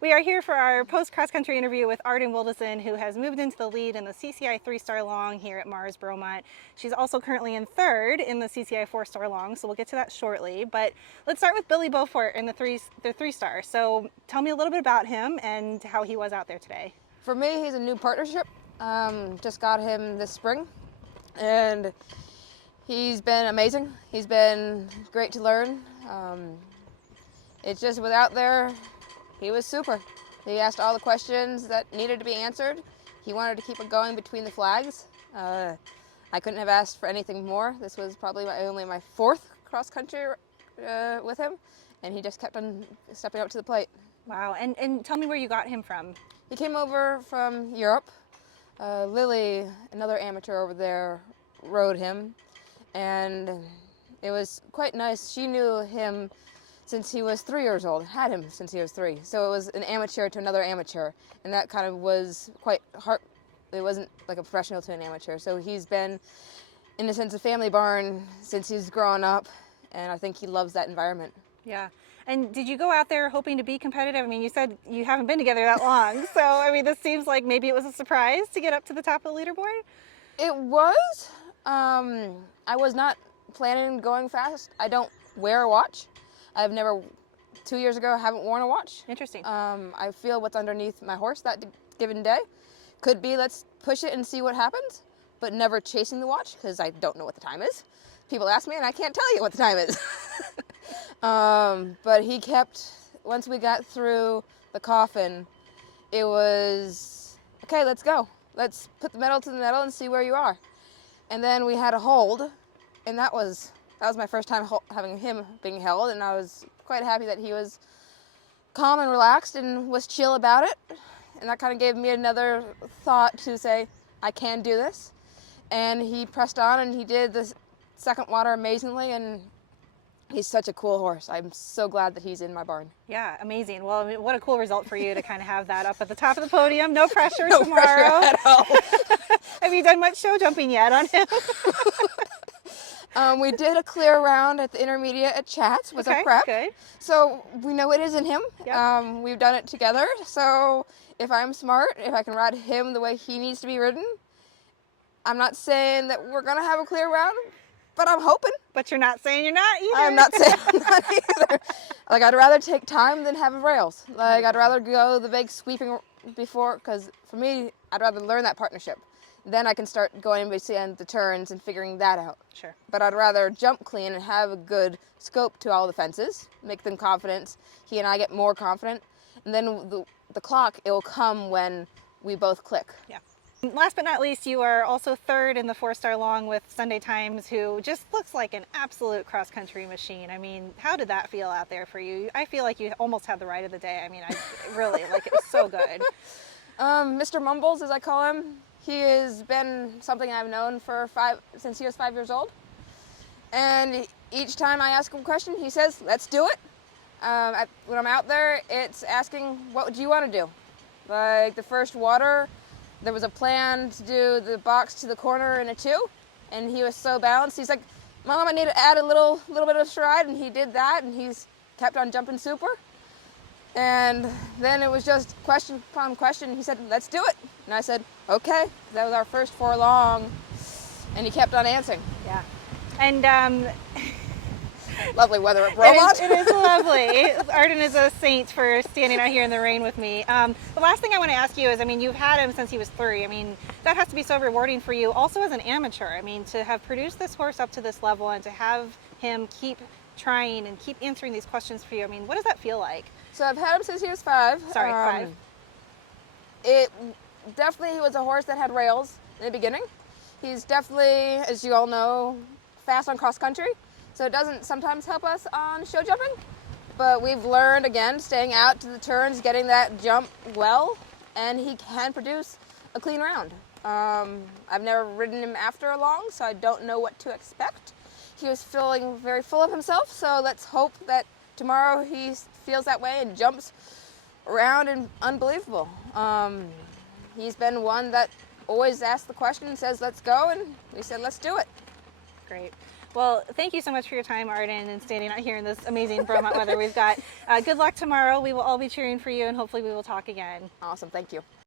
We are here for our post-cross country interview with Arden Wildasin, who has moved into the lead in the CCI 3-star long here at Mars Bromont. She's also currently in third in the CCI 4-star long, so we'll get to that shortly. But let's start with Billy Beaufort in the 3-star. So tell me a little bit about him and how he was out there today. For me, he's a new partnership. Just got him this spring, and he's been amazing. He's been great to learn. It's just without there, he was super. He asked all the questions that needed to be answered. He wanted to keep it going between the flags. I couldn't have asked for anything more. This was probably only my fourth cross country with him, and he just kept on stepping up to the plate. Wow, and tell me where you got him from. He came over from Europe. Lily, another amateur over there, rode him, and it was quite nice. She knew him since he was 3 years old, had him since he was 3. So it was an amateur to another amateur, and that kind of was quite hard. It wasn't like a professional to an amateur. So he's been, in a sense, a family barn since he's grown up, and I think he loves that environment. Yeah. And did you go out there hoping to be competitive? I mean, you said you haven't been together that long. So, I mean, this seems like maybe it was a surprise to get up to the top of the leaderboard. It was. I was not planning on going fast. I don't wear a watch. I've never, 2 years ago, haven't worn a watch. Interesting. I feel what's underneath my horse that given day. Could be, let's push it and see what happens, but never chasing the watch because I don't know what the time is. People ask me and I can't tell you what the time is. But he kept, once we got through the coffin, it was, okay, let's go. Let's put the medal to the medal and see where you are. And then we had a hold, and that was my first time having him being held, and I was quite happy that he was calm and relaxed and was chill about it. And that kind of gave me another thought to say, I can do this. And he pressed on, and he did the second water amazingly, and he's such a cool horse. I'm so glad that he's in my barn. Yeah, amazing. Well, I mean, what a cool result for you to kind of have that up at the top of the podium. No pressure No tomorrow. pressure at all. Have you done much show jumping yet on him? We did a clear round at the intermediate at Chats with Okay, a prep. good. So we know it is in him. Yep. We've done it together. So if I'm smart, if I can ride him the way he needs to be ridden, I'm not saying that we're going to have a clear round, but I'm hoping. But you're not saying you're not either. I'm not saying I'm not either. Like, I'd rather take time than have rails. Like, I'd rather go the big sweeping before, because for me, I'd rather learn that partnership. Then I can start going between the turns and figuring that out. Sure. But I'd rather jump clean and have a good scope to all the fences, make them confident. He and I get more confident. And then the clock, it will come when we both click. Yeah. Last but not least, you are also third in the 4-star long with Sunday Times, who just looks like an absolute cross-country machine. I mean, how did that feel out there for you? I feel like you almost had the ride of the day. I mean, I really, like, it was so good. Mr. Mumbles, as I call him, he has been something I've known since he was 5 years old. And each time I ask him a question, he says, let's do it. When I'm out there, it's asking, what do you want to do? Like the first water, there was a plan to do the box to the corner in a 2, and he was so balanced. He's like, Mom, I need to add a little bit of stride, and he did that, and he's kept on jumping super. And then it was just question upon question. He said, let's do it. And I said, okay. That was our first 4 long, and he kept on answering. Yeah. And lovely weather at Bromont. It is lovely. Arden is a saint for standing out here in the rain with me. The last thing I want to ask you is, I mean, you've had him since he was 3. I mean, that has to be so rewarding for you also as an amateur. I mean, to have produced this horse up to this level and to have him keep trying and keep answering these questions for you. I mean, what does that feel like? So I've had him since he was 5. Sorry, 5. It definitely, he was a horse that had rails in the beginning. He's definitely, as you all know, fast on cross country. So it doesn't sometimes help us on show jumping, but we've learned, again, staying out to the turns, getting that jump well, and he can produce a clean round. I've never ridden him after a long, so I don't know what to expect. He was feeling very full of himself, so let's hope that tomorrow he feels that way and jumps around and unbelievable. He's been one that always asks the question and says, let's go, and we said, let's do it. Great. Well, thank you so much for your time, Arden, and standing out here in this amazing Beaumont weather we've got. Good luck tomorrow. We will all be cheering for you, and hopefully we will talk again. Awesome, thank you.